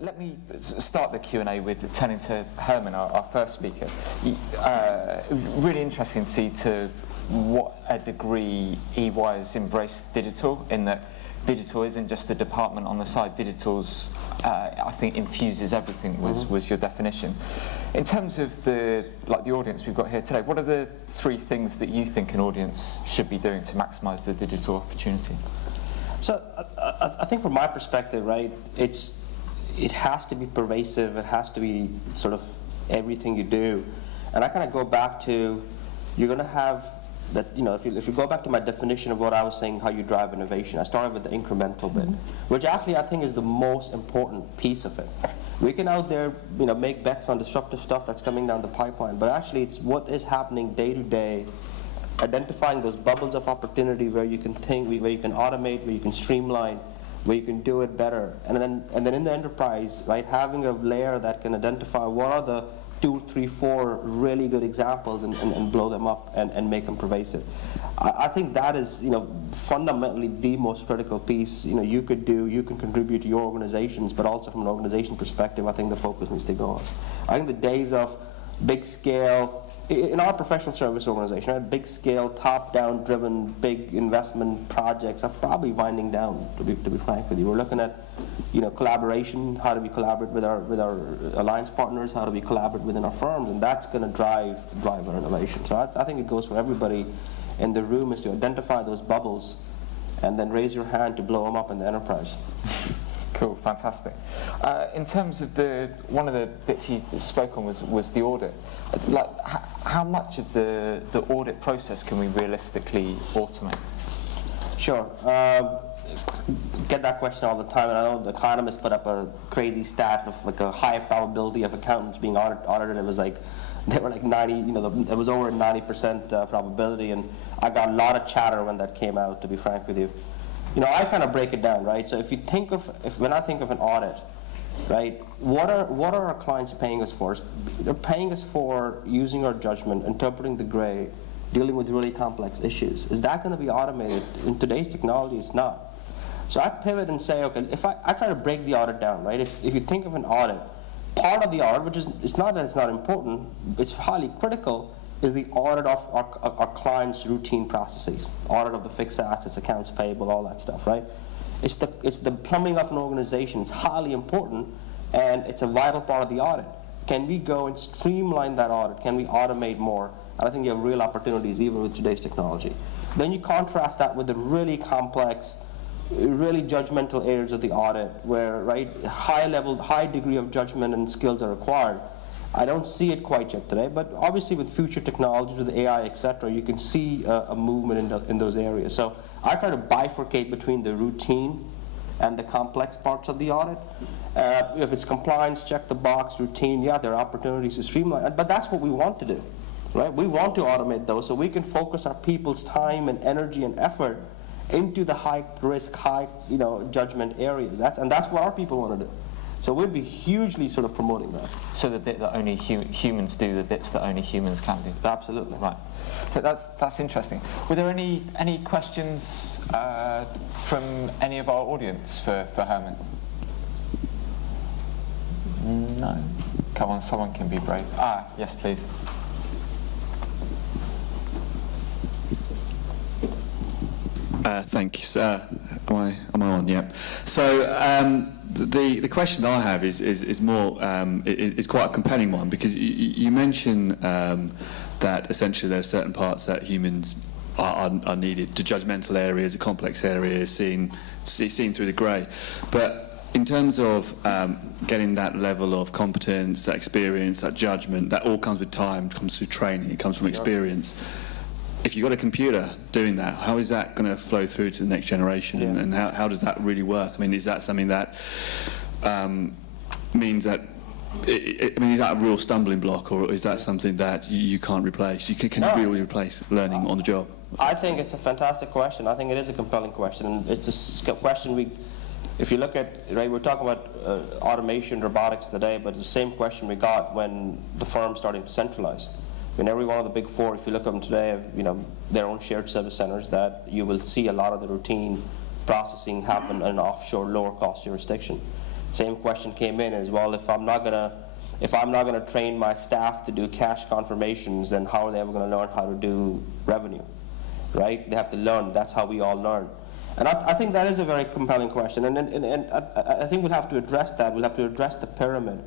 let me start the Q&A with turning to Hermann, our first speaker. It was really interesting to see to what a degree EY has embraced digital, in that digital isn't just a department on the side. Digital's, I think, infuses everything, was your definition. In terms of the audience we've got here today, what are the 3 things that you think an audience should be doing to maximise the digital opportunity? So I think from my perspective, right, it has to be pervasive. It has to be sort of everything you do. And I kind of go back to, you're going to have that, if you go back to my definition of what I was saying, how you drive innovation, I started with the incremental bit, which actually I think is the most important piece of it. We can out there, make bets on disruptive stuff that's coming down the pipeline, but actually it's what is happening day to day, identifying those bubbles of opportunity where you can think, where you can automate, where you can streamline, where you can do it better. And then in the enterprise, right, having a layer that can identify what are the 2, 3, 4 really good examples and blow them up and make them pervasive. I think that is, fundamentally the most critical piece, you can contribute to your organizations, but also from an organization perspective, I think the focus needs to go on. I think the days of big scale, in our professional service organization, right, big scale, top-down driven, big investment projects are probably winding down, to be frank with you. We're looking at, collaboration. How do we collaborate with our alliance partners? How do we collaborate within our firms? And that's going to drive our innovation. So I think it goes for everybody in the room, is to identify those bubbles and then raise your hand to blow them up in the enterprise. Cool, fantastic. In terms of one of the bits you spoke on was the audit. How much of the audit process can we realistically automate? Sure. Get that question all the time, and I know the economists put up a crazy stat of like a high probability of accountants being audited. It was like, they were like 90, it was over 90% probability, and I got a lot of chatter when that came out, to be frank with you. I kind of break it down, right? So when I think of an audit, right, what are our clients paying us for? They're paying us for using our judgment, interpreting the gray, dealing with really complex issues. Is that going to be automated? In today's technology, it's not. So I pivot and say, okay, if I try to break the audit down, right? If you think of an audit, part of the audit, which is, it's not that it's not important, it's highly critical, is the audit of our clients' routine processes, audit of the fixed assets, accounts payable, all that stuff, right? It's the plumbing of an organization. It's highly important, and it's a vital part of the audit. Can we go and streamline that audit? Can we automate more? And I think you have real opportunities even with today's technology. Then you contrast that with the really complex, really judgmental areas of the audit where, right, high degree of judgment and skills are required. I don't see it quite yet today, but obviously with future technologies, with AI, etc., you can see a movement in those areas. So I try to bifurcate between the routine and the complex parts of the audit. If it's compliance, check the box, routine, yeah, there are opportunities to streamline, but that's what we want to do, right? We want to automate those so we can focus our people's time and energy and effort into the high risk, high judgment areas. That's what our people want to do. So we'd be hugely sort of promoting that. So the bit that only humans do, the bits that only humans can do. Absolutely. Right. So that's interesting. Were there any questions from any of our audience for Hermann? No. Come on, someone can be brave. Yes, please. Thank you, sir. Am I on? Yep. So the question I have is more is quite a compelling one, because you mention that essentially there are certain parts that humans are needed, to judgmental areas, the complex areas, seen through the grey. But in terms of getting that level of competence, that experience, that judgment, that all comes with time, comes through training, it comes from experience. If you've got a computer doing that, how is that going to flow through to the next generation? Yeah. And how does that really work? I mean, is that something that means that, is that a real stumbling block, or is that something that you can't replace? Can you really replace learning on the job? I think it's a fantastic question. I think it is a compelling question. And it's a question if you look at, right, we're talking about automation, robotics today, but it's the same question we got when the firm's starting to centralize. In every one of the big four, if you look at them today, have their own shared service centers that you will see a lot of the routine processing happen in an offshore, lower cost jurisdiction. Same question came in as well. If I'm not gonna train my staff to do cash confirmations, then how are they ever gonna learn how to do revenue, right? They have to learn. That's how we all learn. And I think that is a very compelling question, and I think we'll have to address that. We'll have to address the pyramid.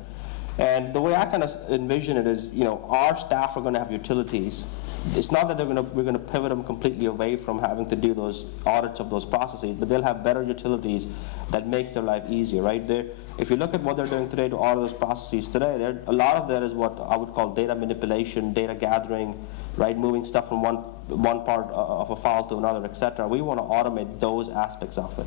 And the way I kind of envision it is, our staff are going to have utilities. It's not that we're going to pivot them completely away from having to do those audits of those processes, but they'll have better utilities that makes their life easier, right? If you look at what they're doing today to audit those processes today, a lot of that is what I would call data manipulation, data gathering, right? Moving stuff from one part of a file to another, etc. We want to automate those aspects of it,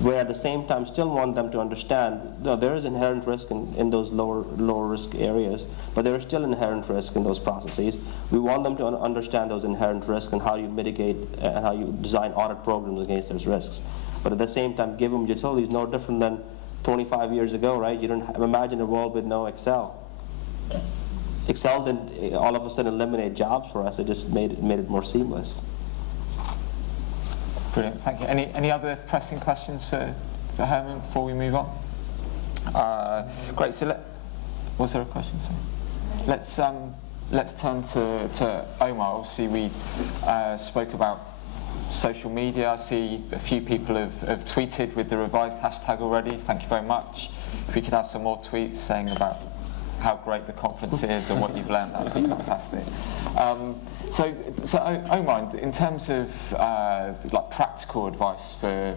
where at the same time still want them to understand there is inherent risk in those lower risk areas, but there is still inherent risk in those processes. We want them to understand those inherent risks and how you mitigate and how you design audit programs against those risks. But at the same time, give them utilities no different than 25 years ago, right? You don't imagine a world with no Excel. Excel didn't all of a sudden eliminate jobs for us. It just made it more seamless. Brilliant, thank you. Any other pressing questions for Hermann before we move on? Great. So was there a question? Sorry. Let's turn to Omar. Obviously, we spoke about social media. I see a few people have tweeted with the revised hashtag already. Thank you very much. If we could have some more tweets saying about how great the conference is and what you've learned, that would be fantastic. So Omar, in terms of like practical advice for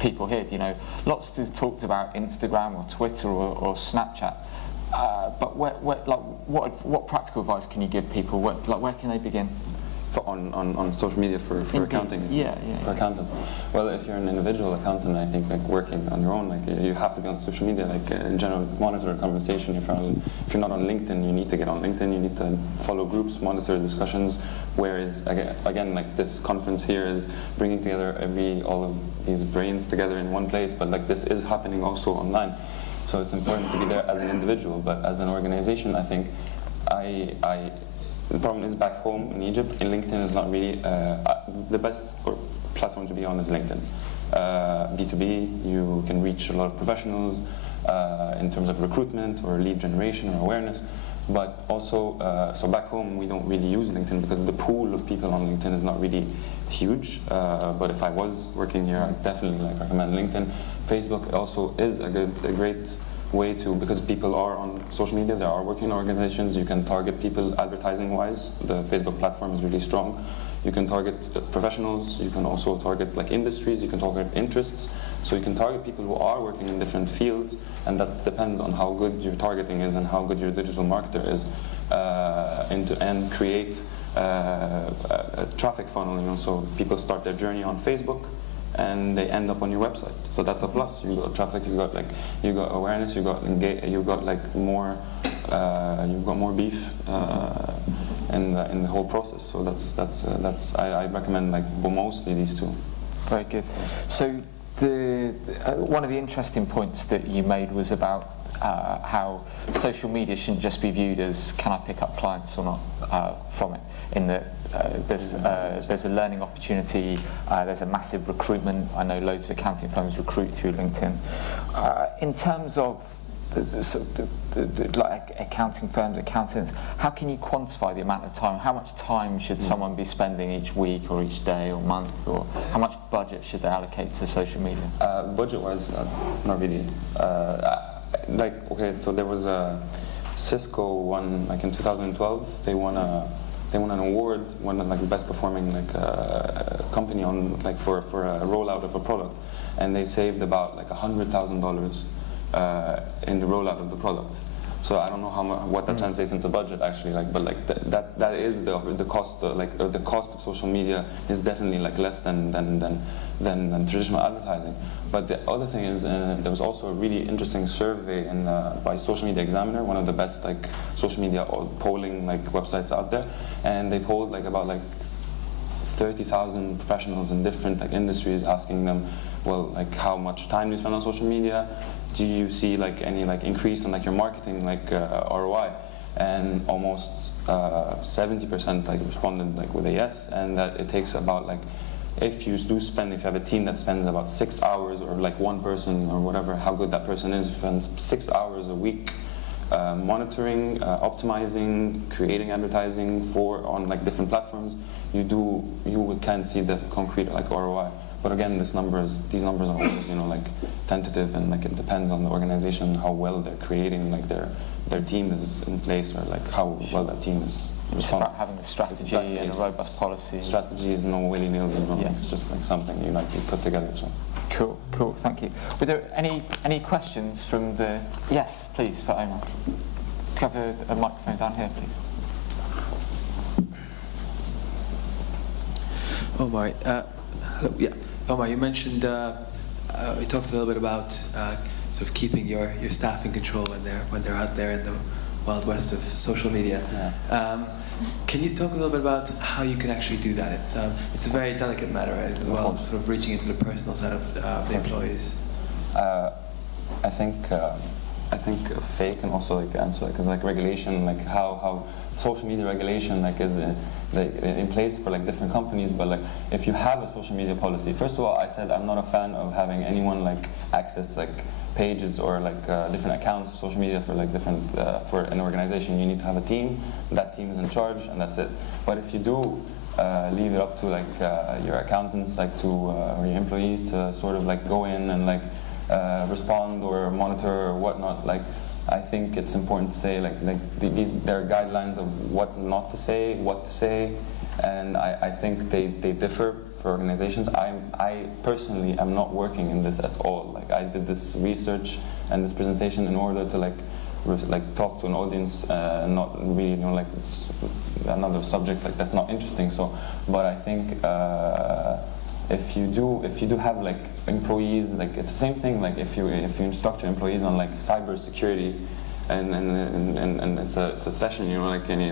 people here, lots is talked about Instagram or Twitter or Snapchat, but what practical advice can you give people? Where can they begin? On social media for accounting? Yeah. For accountants. Well, if you're an individual accountant, I think working on your own, you have to be on social media, in general, monitor a conversation. If you're not on LinkedIn, you need to get on LinkedIn. You need to follow groups, monitor discussions. Whereas again, this conference here is bringing together all of these brains together in one place. But this is happening also online, so it's important to be there as an individual. But as an organization, I think the problem is back home in Egypt, and LinkedIn is not really the best platform to be on is LinkedIn. B2B, you can reach a lot of professionals in terms of recruitment or lead generation or awareness. But also, so back home, we don't really use LinkedIn because the pool of people on LinkedIn is not really huge. But if I was working here, I'd definitely recommend LinkedIn. Facebook also is a great way to, because people are on social media, they are working in organizations, you can target people advertising-wise. The Facebook platform is really strong. You can target professionals, you can also target industries, you can target interests. So you can target people who are working in different fields, and that depends on how good your targeting is and how good your digital marketer is, and create a traffic funnel. So people start their journey on Facebook, and they end up on your website. So that's a plus. You got traffic, you got awareness, you've got more beef in the whole process. So that's I recommend mostly these two. Very good. So one of the interesting points that you made was about how social media shouldn't just be viewed as can I pick up clients or not from it, in that there's a learning opportunity, there's a massive recruitment. I know loads of accounting firms recruit through LinkedIn. In terms of accounting firms, accountants, how can you quantify the amount of time? How much time should someone be spending each week or each day or month, or how much budget should they allocate to social media? Budget-wise, not really. So there was a Cisco won in 2012. They won an award, won the best performing company on for a rollout of a product, and they saved about $100,000 in the rollout of the product. So I don't know what that translates into budget actually, but that is the cost. The cost of social media is definitely less than traditional advertising. But the other thing is, there was also a really interesting survey by Social Media Examiner, one of the best social media polling websites out there, and they polled about 30,000 professionals in different industries, asking them, well, how much time do you spend on social media? Do you see any increase in your marketing ROI? And almost 70% responded with a yes, and that it takes about if you have a team that spends about 6 hours, or like one person or whatever, how good that person is, spends 6 hours a week monitoring, optimizing, creating advertising on like different platforms, you can see the concrete like ROI. But again, these numbers are always, you know, like tentative, and like it depends on the organization, how well they're creating, like their team is in place, or like how well that team is. It's about having a strategy and a robust policy. Strategy is no willy-nilly, you know, it's just like something you put together. So. Cool, thank you. Were there any questions from the... Yes, please, for Omar. Could I have a microphone down here, please? Omar, Omar, you mentioned, we talked a little bit about sort of keeping your staff in control when they're out there in the wild west of social media. Yeah. Can you talk a little bit about how you can actually do that? It's a very delicate matter, right, as well, sort of reaching into the personal side of the employees. I think Faye can also like answer, because like regulation, like how social media regulation like is in place for like different companies. But like if you have a social media policy, first of all, I said I'm not a fan of having anyone like access like pages or like different accounts, social media for like different for an organization. You need to have a team. That team is in charge, and that's it. But if you do leave it up to like your accountants, like or your employees to sort of like go in and like respond or monitor or whatnot, like I think it's important to say there are guidelines of what not to say, what to say, and I think they differ for organizations. I personally am not working in this at all. Like I did this research and this presentation in order to like talk to an audience, and not really, you know, like it's another subject like that's not interesting. So, but I think if you do have like employees, like it's the same thing. Like if you instruct your employees on like cyber security, and it's a session, you know, like and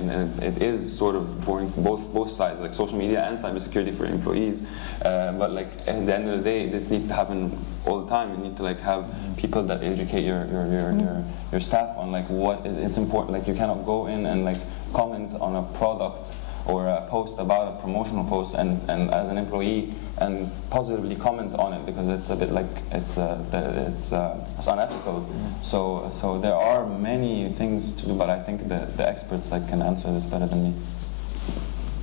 it is sort of boring for both sides, like social media and cybersecurity for employees. But like at the end of the day, this needs to happen all the time. You need to like have people that educate your staff on like what it's important. Like you cannot go in and like comment on a product or a post about a promotional post and as an employee and positively comment on it, because it's a bit like it's unethical. So there are many things to do, but I think the experts like can answer this better than me.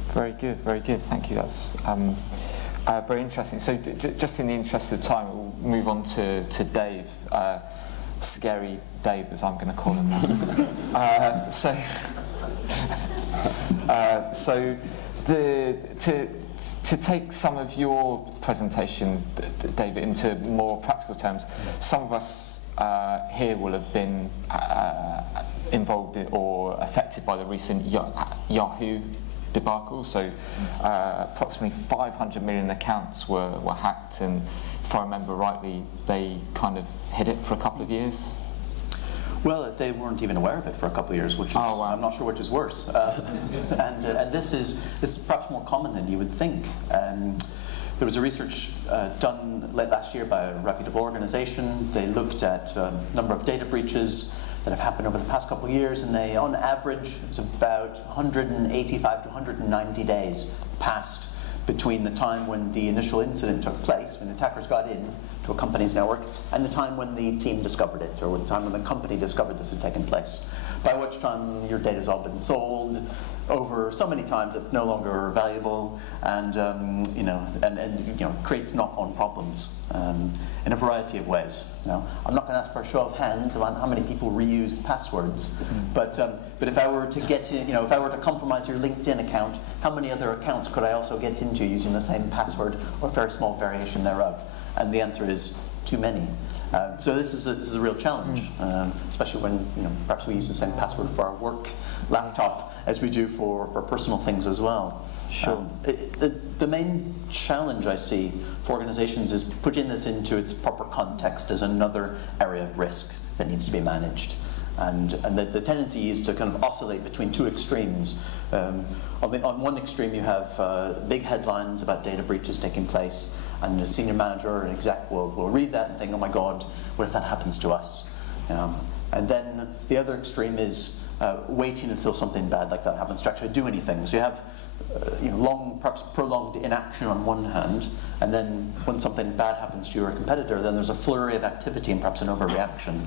Very good. Thank you. That's very interesting. So just in the interest of time, we'll move on to Dave, Scary Dave, as I'm going to call him now. So to take some of your presentation, David, into more practical terms, some of us here will have been involved in or affected by the recent Yahoo debacle. So approximately 500 million accounts were hacked, and if I remember rightly, they kind of hid it for a couple of years. Well, they weren't even aware of it for a couple of years, which is, I'm not sure which is worse. And this is perhaps more common than you would think. There was a research done late last year by a reputable organization. They looked at a number of data breaches that have happened over the past couple of years, and they, on average, it's about 185 to 190 days passed between the time when the initial incident took place, when the attackers got in to a company's network, and the time when the team discovered it, or the time when the company discovered this had taken place. By which time your data's all been sold over so many times it's no longer valuable, and creates knock-on problems in a variety of ways. Now, I'm not going to ask for a show of hands about how many people reuse passwords, but if I were to if I were to compromise your LinkedIn account, how many other accounts could I also get into using the same password or a very small variation thereof? And the answer is too many. So this is a real challenge, especially when perhaps we use the same password for our work laptop as we do for personal things as well. Sure. The main challenge I see for organizations is putting this into its proper context as another area of risk that needs to be managed. And the tendency is to kind of oscillate between two extremes. On one extreme you have big headlines about data breaches taking place, and a senior manager or an exec will read that and think, oh my God, what if that happens to us? And then the other extreme is waiting until something bad like that happens to actually do anything. So you have long, perhaps prolonged inaction on one hand, and then when something bad happens to your competitor, then there's a flurry of activity and perhaps an overreaction.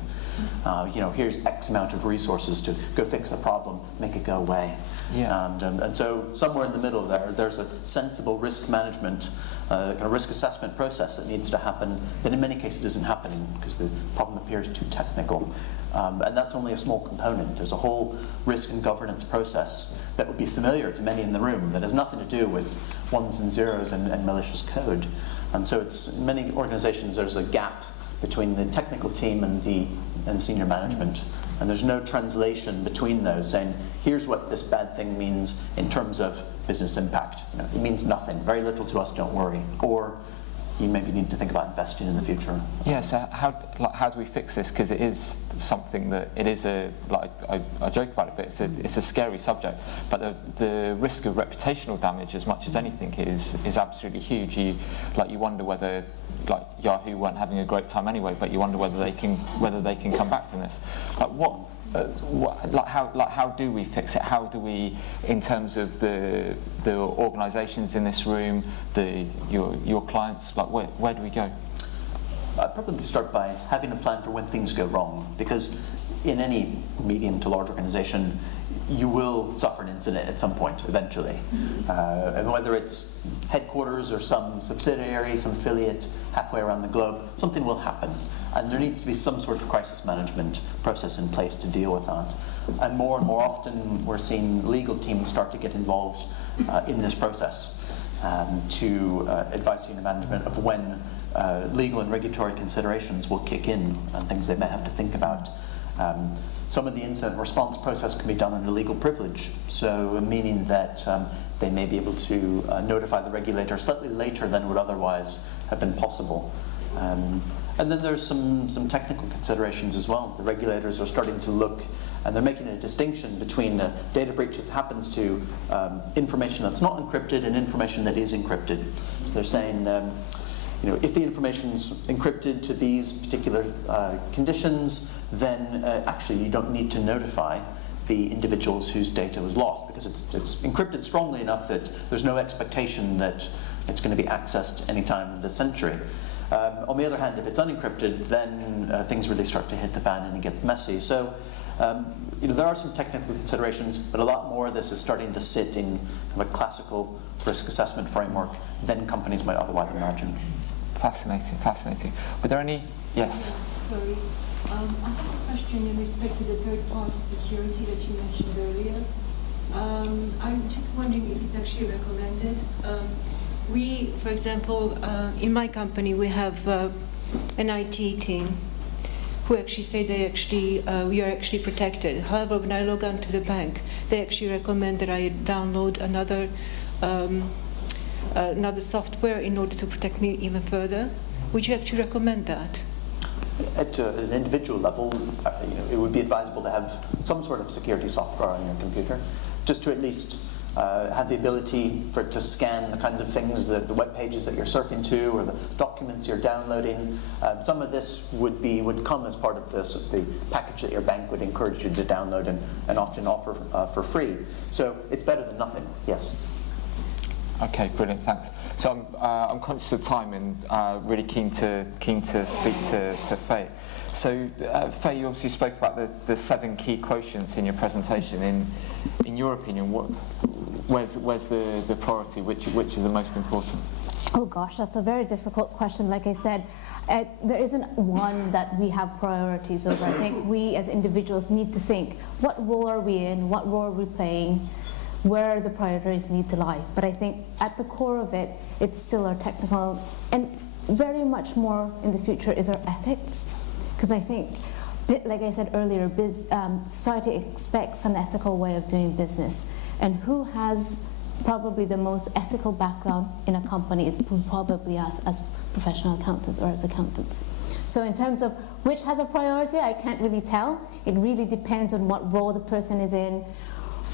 Here's X amount of resources to go fix a problem, make it go away. Yeah. And so somewhere in the middle there's a sensible risk management, kind of risk assessment process that needs to happen that in many cases isn't happening because the problem appears too technical. And that's only a small component. There's a whole risk and governance process that would be familiar to many in the room that has nothing to do with ones and zeros and malicious code. And so it's, in many organizations there's a gap between the technical team and senior management. And there's no translation between those saying, here's what this bad thing means in terms of business impact. It means nothing, very little to us, don't worry. Or you maybe need to think about investing in the future. Yeah, so how do we fix this? Because it is something that, it is I joke about it, but it's a scary subject. But the risk of reputational damage, as much as anything, is absolutely huge. You wonder whether, Yahoo weren't having a great time anyway, but you wonder whether they can come back from this. How do we fix it? How do we, in terms of the organisations in this room, your clients, where do we go? I'd probably start by having a plan for when things go wrong, because in any medium to large organisation, you will suffer an incident at some point, eventually. And whether it's headquarters or some subsidiary, some affiliate halfway around the globe, something will happen. And there needs to be some sort of crisis management process in place to deal with that. And more often, we're seeing legal teams start to get involved in this process to advise senior management of when legal and regulatory considerations will kick in and things they may have to think about. Some of the incident response process can be done under legal privilege, so meaning that they may be able to notify the regulator slightly later than would otherwise have been possible. And then there's some technical considerations as well. The regulators are starting to look, and they're making a distinction between a data breach that happens to information that's not encrypted and information that is encrypted. So they're saying, if the information's encrypted to these particular conditions, then actually you don't need to notify the individuals whose data was lost, because it's encrypted strongly enough that there's no expectation that it's going to be accessed anytime this century. On the other hand, if it's unencrypted, then things really start to hit the fan and it gets messy. So there are some technical considerations, but a lot more of this is starting to sit in kind of a classical risk assessment framework than companies might otherwise imagine. Fascinating. Were there any? Yes. Sorry. I have a question in respect to the third-party security that you mentioned earlier. I'm just wondering if it's actually recommended. We, for example, in my company, we have an IT team who actually say we are actually protected. However, when I log on to the bank, they actually recommend that I download another software in order to protect me even further. Would you actually recommend that? At an individual level, it would be advisable to have some sort of security software on your computer, just to at least have the ability for it to scan the kinds of things, the web pages that you're surfing to, or the documents you're downloading. Some of this would come as part of the package that your bank would encourage you to download and often offer for free. So it's better than nothing, yes. Okay, brilliant, thanks. So I'm conscious of time and really keen to speak to Faye. So Faye, you obviously spoke about the 7 key quotients in your presentation. In your opinion, where's the priority? Which is the most important? Oh gosh, that's a very difficult question. Like I said, there isn't one that we have priorities over. I think we as individuals need to think, what role are we in? What role are we playing? Where the priorities need to lie. But I think at the core of it, it's still our technical, and very much more in the future is our ethics. Because I think, like I said earlier, society expects an ethical way of doing business. And who has probably the most ethical background in a company? It's probably us as professional accountants or as accountants. So in terms of which has a priority, I can't really tell. It really depends on what role the person is in,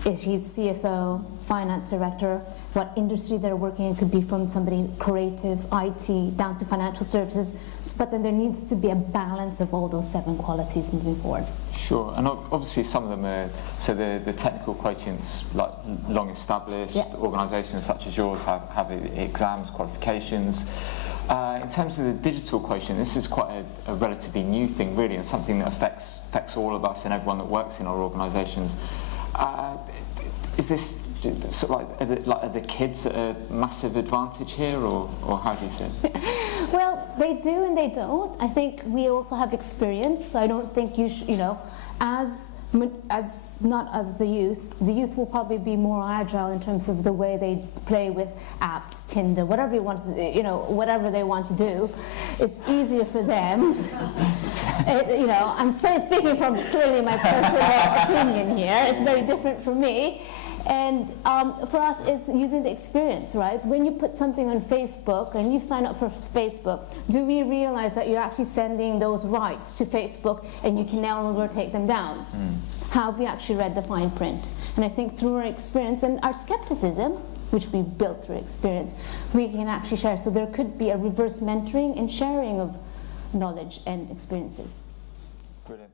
is he CFO, finance director, what industry they're working in, could be from somebody creative, IT, down to financial services. But then there needs to be a balance of all those 7 qualities moving forward. Sure, and obviously some of them are, so the technical quotients, like long established, organisations such as yours have exams, qualifications. In terms of the digital quotient, this is quite a relatively new thing really, and something that affects all of us and everyone that works in our organisations. Is this sort of like are the kids at a massive advantage here, or how do you see it? Well, they do and they don't. I think we also have experience, so I don't think you know, as not as the youth will probably be more agile in terms of the way they play with apps, Tinder, whatever you want to, you know, whatever they want to do. It's easier for them. You know, I'm speaking from clearly my personal opinion here. It's very different for me. And for us, it's using the experience, right? When you put something on Facebook and you sign up for Facebook, do we realize that you're actually sending those rights to Facebook and you can no longer take them down? How have we actually read the fine print? And I think through our experience and our skepticism, which we built through experience, we can actually share. So there could be a reverse mentoring and sharing of knowledge and experiences. Brilliant.